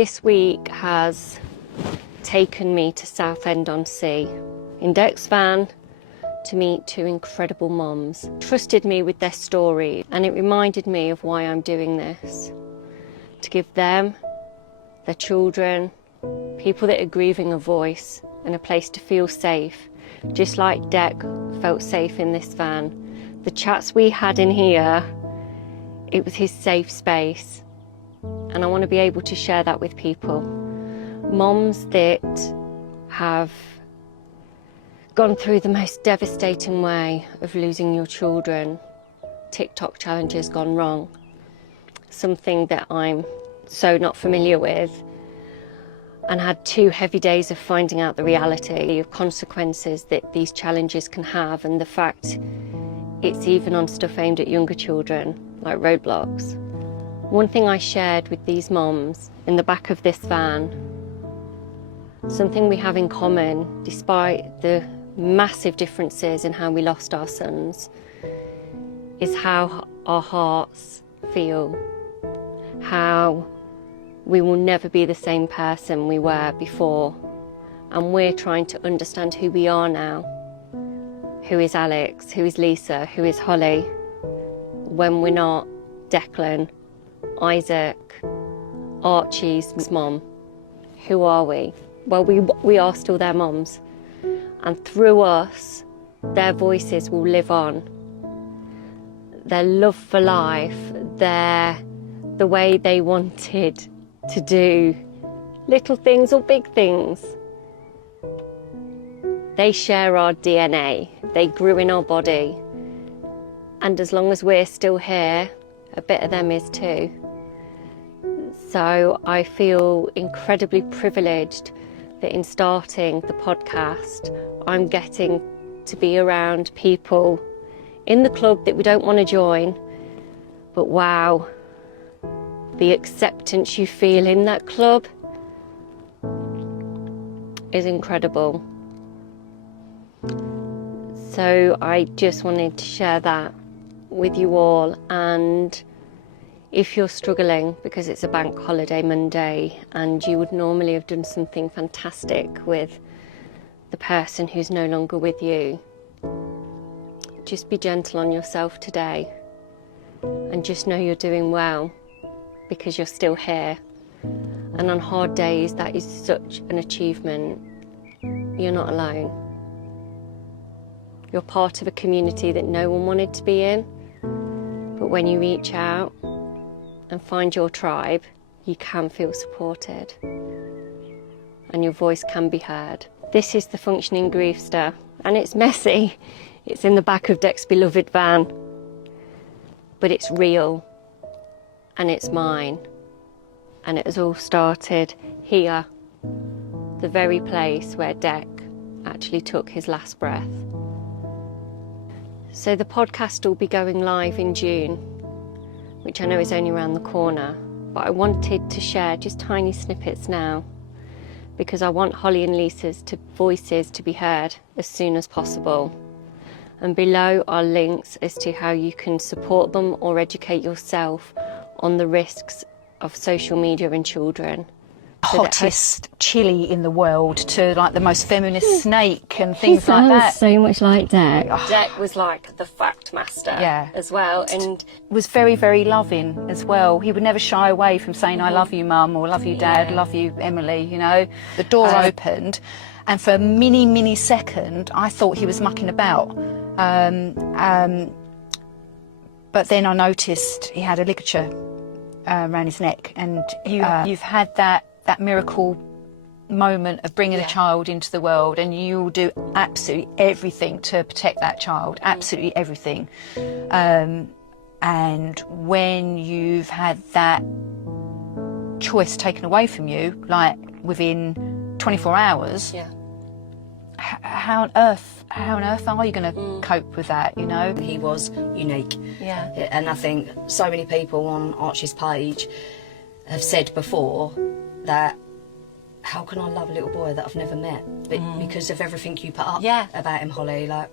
This week has taken me to Southend-on-Sea in Dec's van to meet two incredible mums. Trusted me with their story, and it reminded me of why I'm doing this. To give them, their children, people that are grieving, a voice and a place to feel safe, just like Dec felt safe in this van. The chats we had in here, it was his safe space, and I want to be able to share that with people. Moms that have gone through the most devastating way of losing your children. TikTok challenges gone wrong. Something that I'm so not familiar with, and had 2 heavy days of finding out the reality of consequences that these challenges can have, and the fact it's even on stuff aimed at younger children, like roadblocks. One thing I shared with these moms in the back of this van, something we have in common despite the massive differences in how we lost our sons, is how our hearts feel, how we will never be the same person we were before, and we're trying to understand who we are now. Who is Alex? Who is Lisa? Who is Holly? When we're not Declan, Isaac, Archie's mom. Who are we? Well, we are still their moms, and through us, their voices will live on. Their love for life, the way they wanted to do little things or big things. They share our DNA, they grew in our body, and as long as we're still here, a bit of them is too. So I feel incredibly privileged that in starting the podcast, I'm getting to be around people in the club that we don't want to join, but wow, the acceptance you feel in that club is incredible. So I just wanted to share that with you all, and if you're struggling because it's a bank holiday Monday and you would normally have done something fantastic with the person who's no longer with you, just be gentle on yourself today and just know you're doing well because you're still here. And on hard days, that is such an achievement. You're not alone. You're part of a community that no one wanted to be in, but when you reach out and find your tribe, you can feel supported and your voice can be heard. This is the Functioning Griefster, and it's messy. It's in the back of Dec's beloved van, but it's real and it's mine, and it has all started here, the very place where Dec actually took his last breath. So the podcast will be going live in June, which I know is only around the corner, but I wanted to share just tiny snippets now because I want Holly and Lisa's voices to be heard as soon as possible. And below are links as to how you can support them or educate yourself on the risks of social media and children. Hottest chili in the world to like the most feminist snake and things like that. So much like Dec. Dec was like the fact master as well, and was very, very loving as well. He would never shy away from saying, I love you, Mum, or love you, Dad, love you, Emily, you know. The door opened, and for a mini second, I thought he was mucking about. But then I noticed he had a ligature around his neck, and you've had that miracle moment of bringing a child into the world, and you will do absolutely everything to protect that child, absolutely everything. And when you've had that choice taken away from you, like within 24 hours, how on earth are you going to cope with that, you know? He was unique. And I think so many people on Archie's page have said before that, how can I love a little boy that I've never met? But because of everything you put up about him, Holly, like,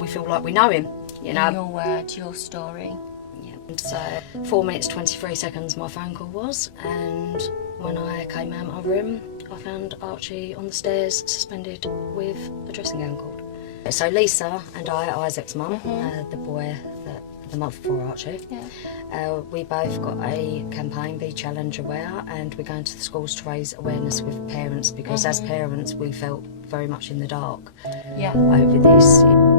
we feel like we know him, you know? Your words, your story. So 4 minutes 23 seconds my phone call was, and When I came out of my room, I found Archie on the stairs, suspended with a dressing gown cord. So Lisa and I, Isaac's mum, the boy the month before Archie, we both got a campaign, Be Challenge Aware, and we're going to the schools to raise awareness with parents, because as parents we felt very much in the dark over this.